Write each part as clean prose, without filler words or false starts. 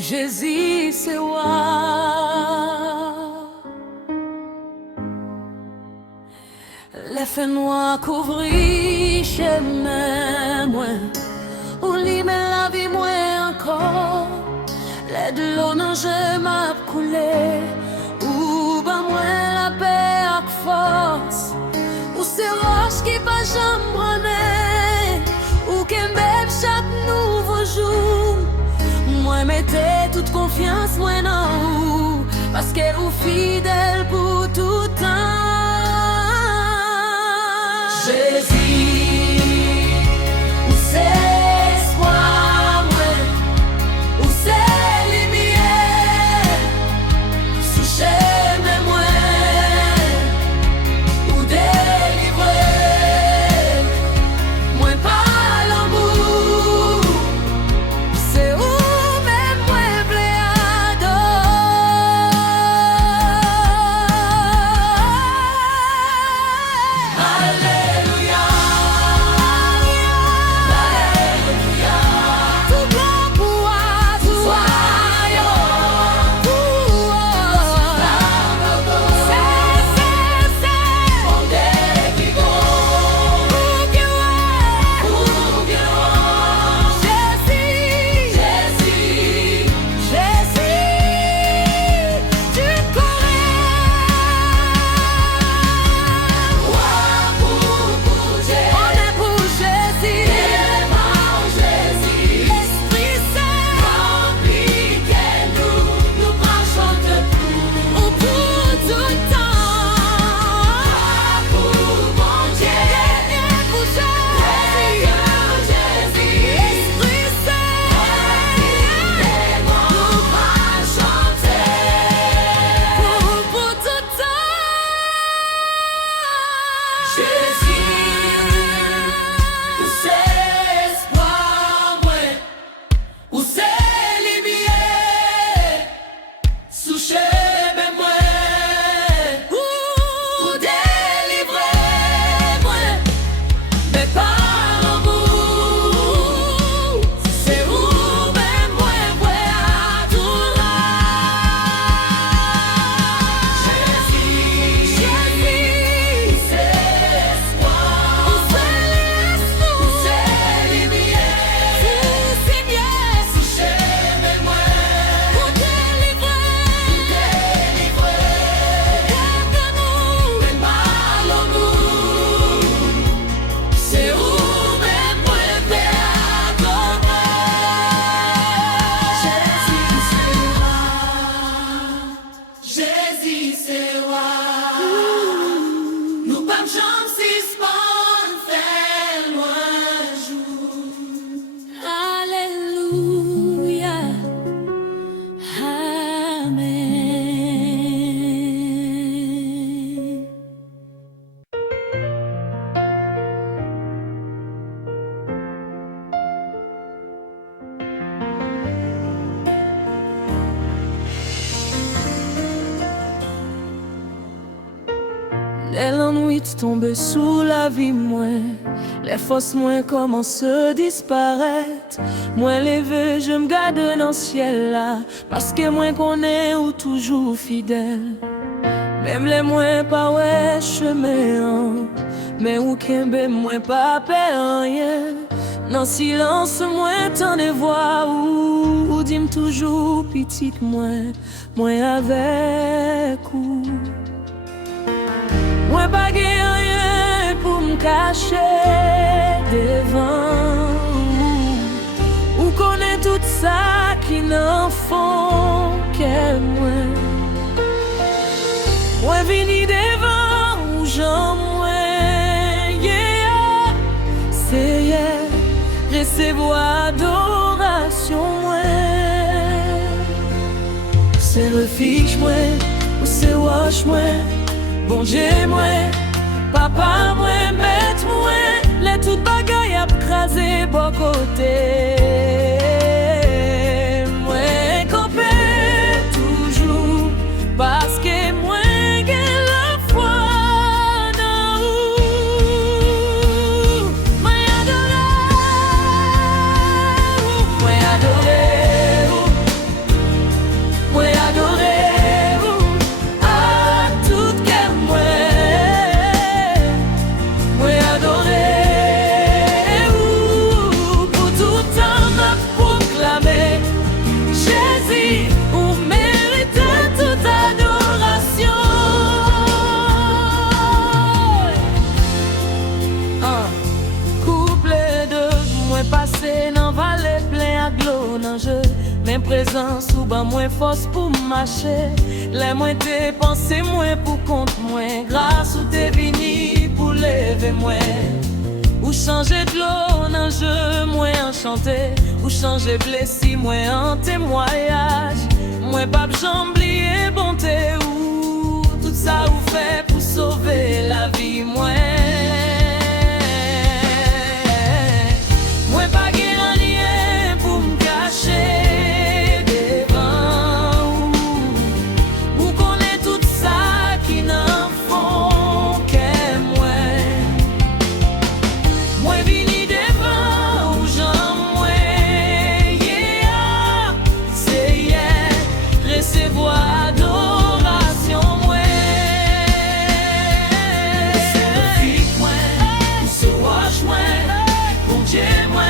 Jésus, c'est moi. Les faits noirs couvris chemin moi, ou li mais la vie moi encore. Les de l'eau non je m'a coulé, ou ben moi la paix avec force, ou c'est roche qui pas jamais brûler, ou qu'un bébé chaque nouveau jour. Moi mettez toute confiance moi non ou, parce qu'elle est fidèle pour tout temps. Jésus, où c'est espoir moi, où c'est lumière, sous chemin moi, où délivrer, moi pas l'amour, c'est où même moi pléado. Alléluia, Alléluia, tout gloire pour tout royaume, tout c'est mon déguisement, Jésus, Jésus, Jésus, tu connais. On est pour Jésus, Esprit Saint, nous marchons debout, ou pour tout temps. Pour mon Dieu, et pour Jésus, Esprit Saint, nous marchons pour tout temps. Jésus, où c'est espoir moi, où c'est lumière, sous chemin moi, où délivrer moi, mais par l'amour, c'est où même moi à tout là. Jésus, Jésus, c'est espoir, où c'est lumière, sous chemin moi, où délivrer, garde-nous, mais par l'amour, c'est où même moi Jésus, c'est roi. Nous pas jamais si spawn faire loin jour. Alléluia, Amen. L'ennui tombe sous la vie moins, les forces moins commencent à disparaître. Moi levé, je me garde dans le ciel là, parce que moi connais ou toujours fidèle. Même les moins pas ouais chemin, mais ou kembe moins pas peur rien. Dans silence moins tant de voix ou dis-moi toujours petite moins avec ou. Moi pas rien pour me cacher devant ou connaît tout ça qui n'en font qu'elle moi vini devant ou j'en moi yeah, c'est yeah, recevoir adoration moi c'est refuge moi ou c'est wash moi. Bon Dieu moi, papa moi, maître moi, les toutes bagailles à craser bon côté. Moi campé toujours, parce que moi j'ai la foi dans vous. Moi adoré, gen présence ou ban moins force pour marcher. Les moins dépenser moins pour compte moins. Grâce ou t'es vini pour lever moins. Ou changer de l'eau en jeu moins enchanté. Ou changer blessé moins en témoignage. Moins pas j'oublier bonté ou tout ça ou fait pour sauver la vie moins. Moins pas rien pour me cacher devant ou connaît tout ça qui n'en font que moi. Moins vini devant ou j'en moins yeah, c'est yeah, recevoir adoration moi. C'est le flic moi, ou se wash moi, bon Dieu moi.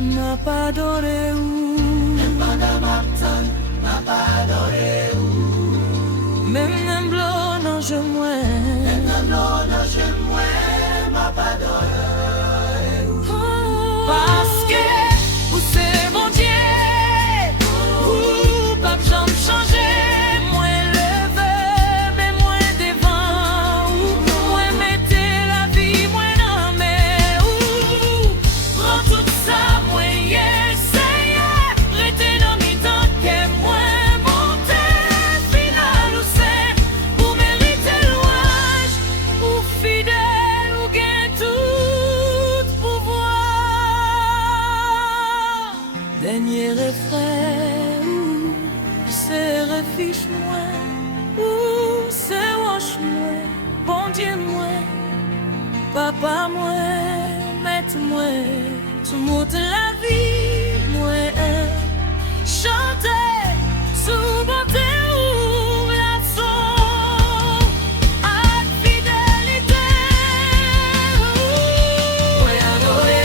M'a pas adoré ou m'a pas adoré ou même blanc non je moins m'a pas adoré ou parce que vous c'est mon Dieu ou pas besoin de changer moins levé mais moins devant ou moins mettez la vie moins dans mais ou prends tout ça. Dernier refrain, c'est refiche moi, ou c'est wash moi, bon Dieu moi, papa moi, maître moi, tout monte la vie moi, chanter sous bonté ou la son, à fidélité, moi adoré.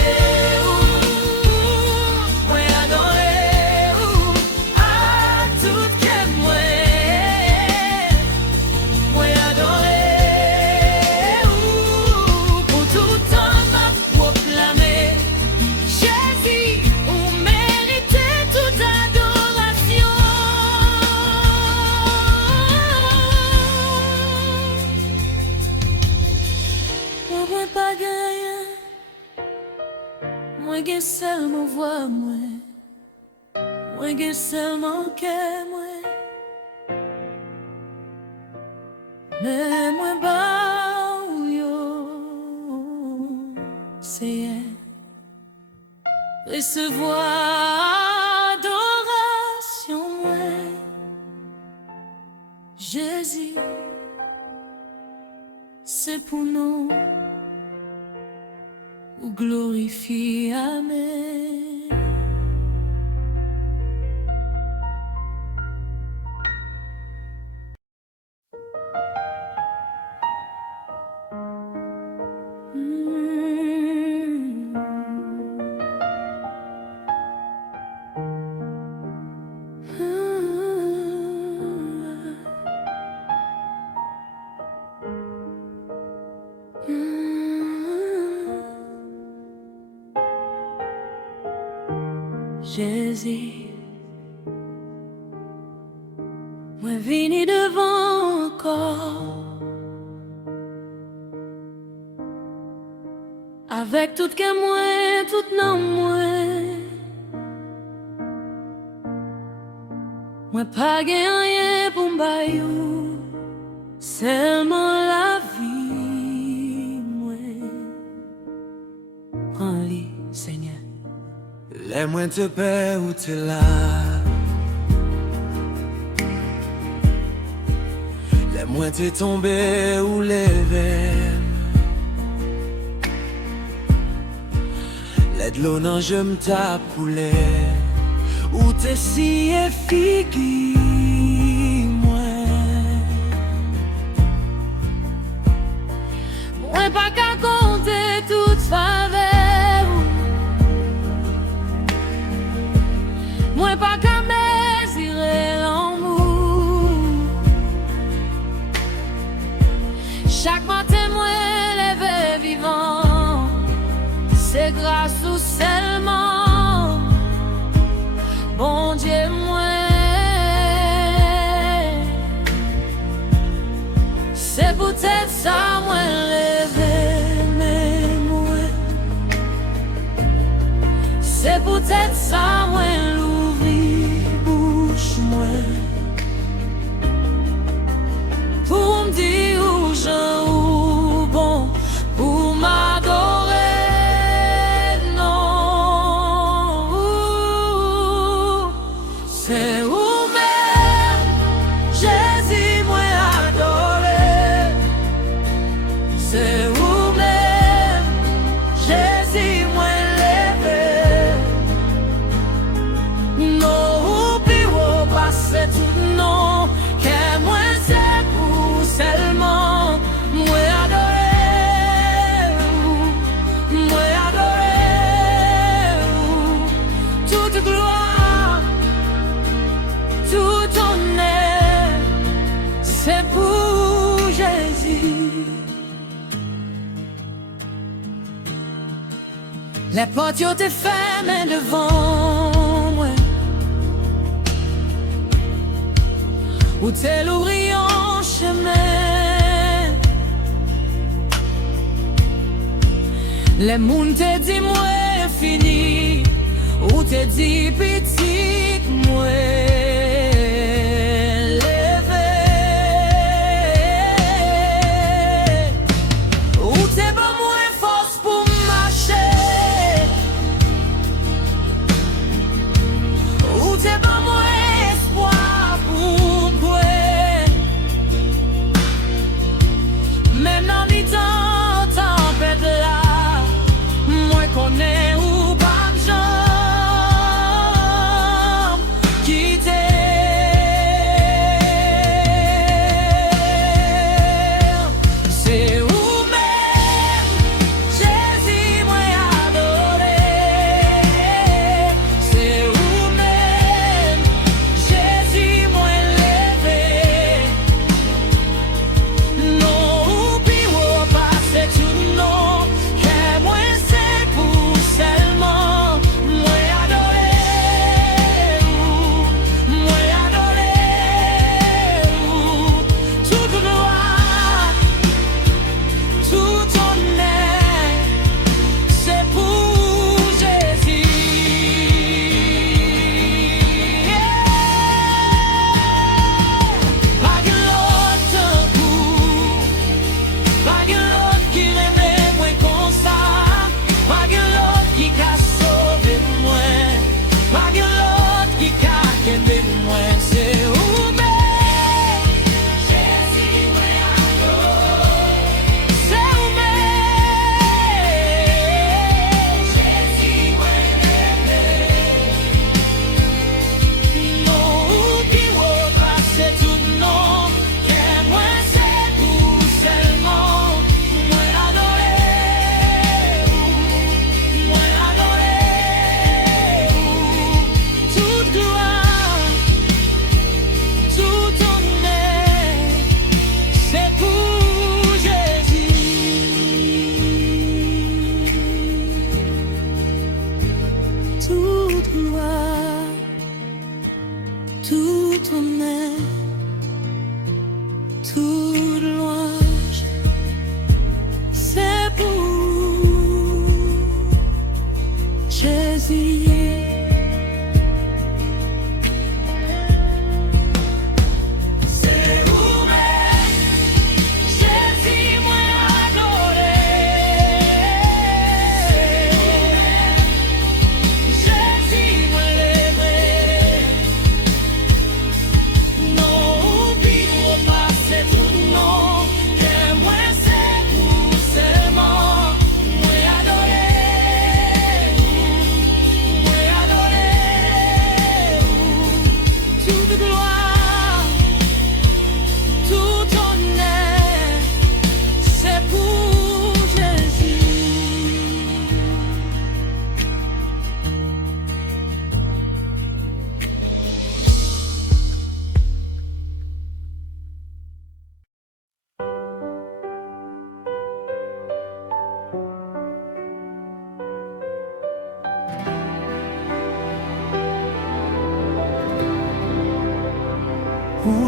Moi gen seulement voix moi gen seulement que moi mais moi ba ou yo c'est recevoir adoration moi Jésus c'est pour nous ou glorifie Amen. Jésus, moi vini devant encore, avec tout que moi, tout non moi, moi pas gagné rien pour m'bayou, seulement la vie. Les moins te paix ou t'es là. Les moins t'es tombé ou levé. Les de l'eau non je m'tape poulet. Ou t'es si efficace. Moi pas qu'à compter toute faveur. Moi pas qu'à mesurer l'amour. Chaque matin moi lève vivant. C'est grâce ou seulement bon Dieu moi. C'est peut-être ça moi lever mais moi. C'est peut-être ça moi l'ouvrir bouche moi. Pour me dire où j'en ou bon pour m'adorer. Non, c'est où même Jésus moi adoré. C'est où même Jésus moi levé. Non, puis on passe tout non. Que moi c'est pour seulement moi adoré. Moi adoré. Toute gloire, tout honneur, c'est pour Jésus. Les portes ont été fermées devant moi. Où t'es l'ouvrir en chemin. Les mouns te dit moi fini. Où t'es dit petit moi levé. Où t'es bon moi force pour marcher. Où t'es bon moi espoir pour courir. Même dans les temps tempête là, moi connais où pas besoin.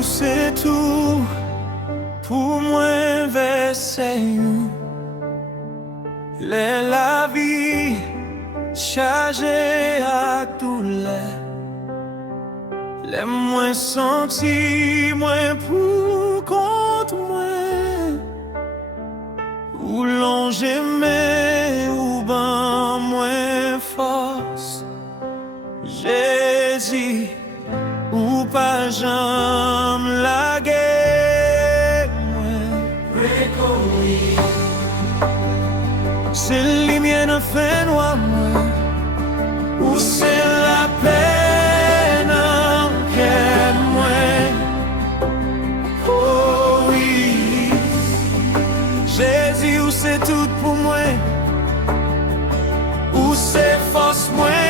c'est tout pour moi verser. La vie chargée à douleur, les moins sentis, moins pour contre moi, ou l'on j'aimais, ou ben moins force. Jésus, ou pas jamais la guerre, c'est les miennes fait noir, ou c'est la peine en qu'elle moi. Oh oui, Jésus, ou c'est tout pour moi, ou c'est force moi.